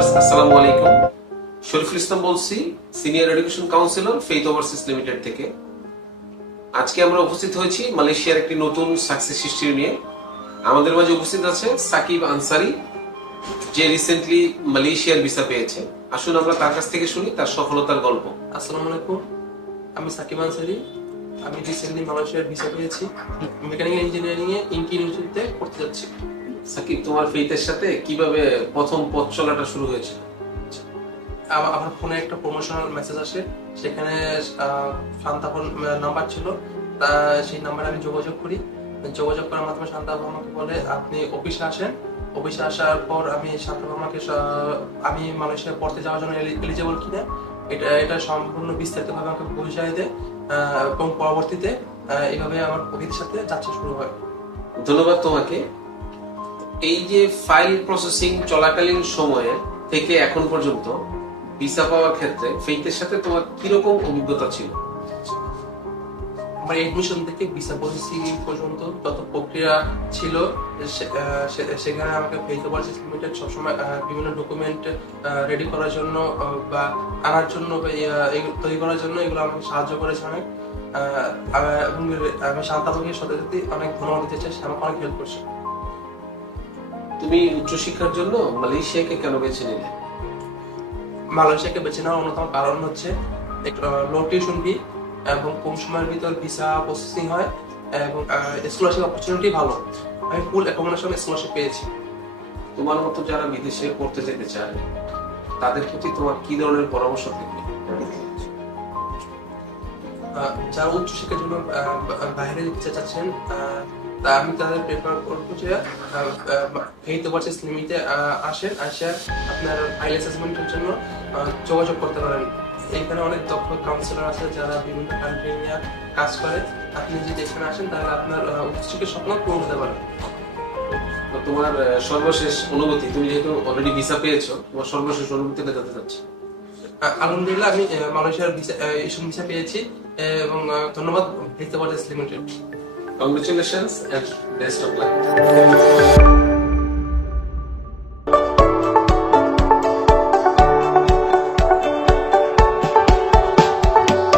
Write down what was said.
আসসালামু আলাইকুম। শরীফুল ইসলাম বলছি senior education counsellor Faith overseas limited থেকে। আজকে আমরা উপস্থিত হয়েছি মালয়েশিয়ার একটি নতুন সাকসেস হিস্ট্রি নিয়ে। আমাদের মাঝে উপস্থিত আছে সাকিব আনসারি, যে রিসেন্টলি মালয়েশিয়ার ভিসা পেয়েছে। আসুন আমরা তার কাছ থেকে শুনি তার সফলতার গল্প। আসসালামু আলাইকুম, আমি সাকিব আনসারি। আমি রিসেন্টলি মালয়েশিয়ার ভিসা পেয়েছি। মেকানিক্যাল ইঞ্জিনিয়ারিং এ ইনকি ইউনিভার্সিটিতে পড়তে যাচ্ছি। সাকিব তোমার ফেইথের সাথে কীভাবে প্রথম পথ চলাটা শুরু হয়েছিল? আমার ফোনে একটা প্রমোশনাল মেসেজ আসে সেখানে শান্তাফোন নাম্বার ছিল। তা সেই নাম্বারে আমি যোগাযোগ করি। যোগাযোগ করার মাধ্যমে শান্তাফোন আমাকে বলে আপনি অফিসে আসেন। অফিসে আসার পর আমি শান্তাফোন আমাকে আমি মালয়েশিয়া পড়তে যাওয়ার জন্য এলিজিবল কিনা এটা এটা সম্পূর্ণ বিস্তারিতভাবে আমাকে বুঝিয়ে দেয় এবং পরবর্তীতে এইভাবে আমার প্রকৃতির সাথে যাত্রা শুরু হয়। ধন্যবাদ তোমাকে। এই যে ফাইল প্রসেসিং চলাকালীন সময়ে থেকে এখন পর্যন্ত ভিসা পাওয়ার ক্ষেত্রে ফেইথের সাথে তোমার কীরকম অভিজ্ঞতা ছিল? আমার এডমিশন থেকে ভিসা প্রসেসিং পর্যন্ত যত প্রক্রিয়া ছিল সেখানে আমাকে ফেইথ ওভারসিস লিমিটেড সবসময় বিভিন্ন ডকুমেন্ট রেডি করার জন্য বা আনার জন্য তৈরি করার জন্য এগুলো আমাকে সাহায্য করেছে অনেক। এবং আমি শান্তাবকের সাথে সাথে অনেক ধন্যবাদ দিতে চাই, সে আমাকে অনেক হেল্প করছে। তুমি উচ্চশিক্ষার জন্য মালয়েশিয়াকে কেন বেছে নিলে? মালয়েশিয়াকে বেছে নেওয়ার অন্যতম কারণ হচ্ছে লো টিউশন ফি এবং কম সময়ের ভিতর ভিসা প্রসেসিং হয় এবং স্কলারশিপ অপরচুনিটি ভালো। আমি ফুল অ্যাকোমোডেশন স্কলারশিপ পেয়েছি। তোমার মতো যারা বিদেশে পড়তে যেতে চায় তাদের প্রতি তোমার কি ধরনের পরামর্শ থাকবে? যারা উচ্চশিক্ষার জন্য বাইরে যেতে চাচ্ছেন তা আমি তাদের প্রেফার করব যে ফেইথ ওভারসিস লিমিটে আসেন আসে আপনার ফাইল অ্যাসেসমেন্টের জন্য যোগাযোগ করতে পারেন। এইখানে অনেক দক্ষ কাউন্সিলর আছে যারা বিভিন্ন কান্ট্রি নিয়ে কাজ করে। আপনি যদি এখানে আসেন তাহলে আপনার আহ, স্বপ্ন পূরণ হতে পারে। তোমার সর্বশেষ অনুভূতি তুমি যেহেতু অলরেডি ভিসা পেয়েছ তোমার সর্বশেষ অনুভূতিটা জানতে চাচ্ছি আলহামদুলিল্লাহ আমি মালয়েশিয়ার ভিসা ভিসা পেয়েছি এবং ধন্যবাদ overseas limited Congratulations and best of luck.